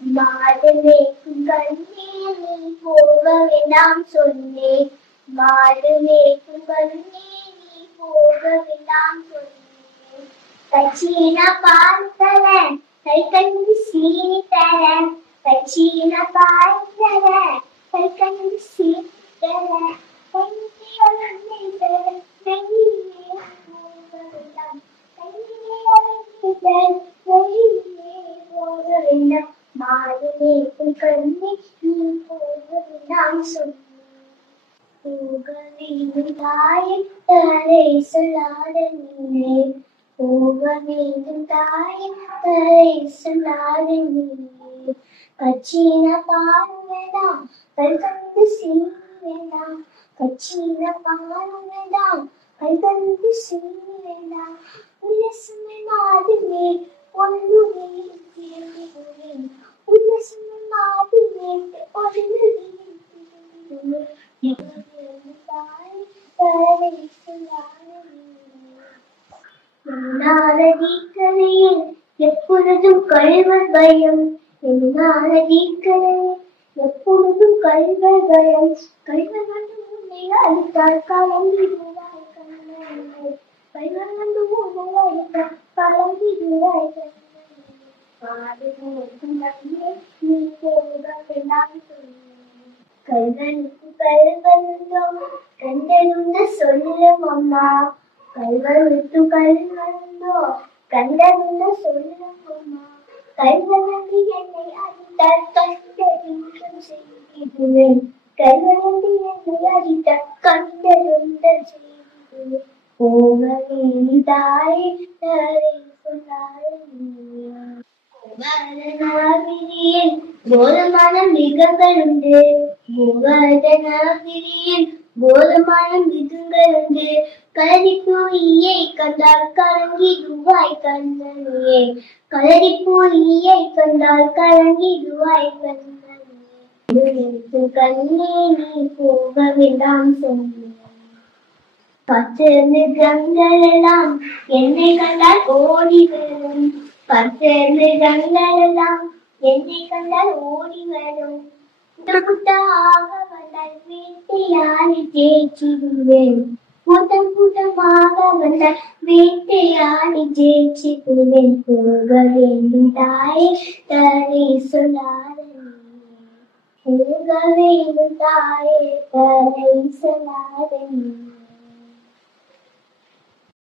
மாடுமே கண்ணே நீ போக வேண்டாம் சொன்னேன். மாடுமே கண்ணே நீ போக வேண்டாம் சொன்னேன். கட்சியின பால் தரேன் கை கண்டு சீனி தரேன். கட்சியின பால் தரேன் கை கண்டு சீனி தரேன். மாடுமே கண்ணே நீ போக வேண்டாம் சொன்னேன். தாயை தரை சொல்லாத நீனே. போகவேண்டும் தாயை தரை சொல்லாத நீனே. கட்சியின பால் வேண்டாம் கல் கண்டு சீனி வேண்டாம். கட்சியின பால் வேண்டாம் கல் கண்டு சீனி வேண்டாம். உலசுமை மாதுமே ஒன்றுமே திரும்புகிறேன். உலசுமை மாதுமே ஒன்றுமே கரையில் எப்பொழுதும் கழிவர் பயம். கரையில் எப்பொழுதும் கழிவர் பயம். கழிவர் வந்து உன்னை அழித்தால் கலங்கிடுவாய் கண்ணே. கழிவர் வந்து உன்னை அழித்தால் கலங்கிடுவாய் கண்ணே. கண்ணே நீ போக வேண்டாம் சொன்னேன். கல்வனுக்கு கல்வந்தோ கண்டனுந்த சொல்லும் அம்மா. கல்வனுக்கு கல்வந்தோ கண்டனுந்த சொல்லும் அம்மா. கல்வனந்து என்னை அடித்தால் கண்டறிந்தம் செய்திடுவேன். கல்வனந்து என்னை அடித்தால் கண்டறிந்தம் செய்திடுவேன். போகவே தாய் தரை சொல்லாத கோலமான மிருகங்கள் உண்டு. கோலமான மிருகங்கள் உண்டு. கலரிப்பூயை கண்டால் கலங்கிடுவாய் கண்ணனே. கலரிப்பூயை கண்டால் கலங்கிடுவாய் கண்ணனே. கண்ணே நீ போக வேண்டாம் சொன்னேன். பத்து மிருகங்கள் எல்லாம் என்னை கண்டால் ஓடி வரும். பத்து மிருகங்கள் எல்லாம் என்னை கண்டால் ஓடி வரும். கூட்டமாக வந்தால் வேட்டையாடி ஜெயிச்சிடுவேன். கூட்டம் கூட்டமாக வந்தால் வேட்டையாடி ஜெயிச்சிடுவேன். போக வேண்டும் தாயை தரை சொல்லாத நீனே. போக வேண்டும் தாயை தரை சொல்லாத நீனே.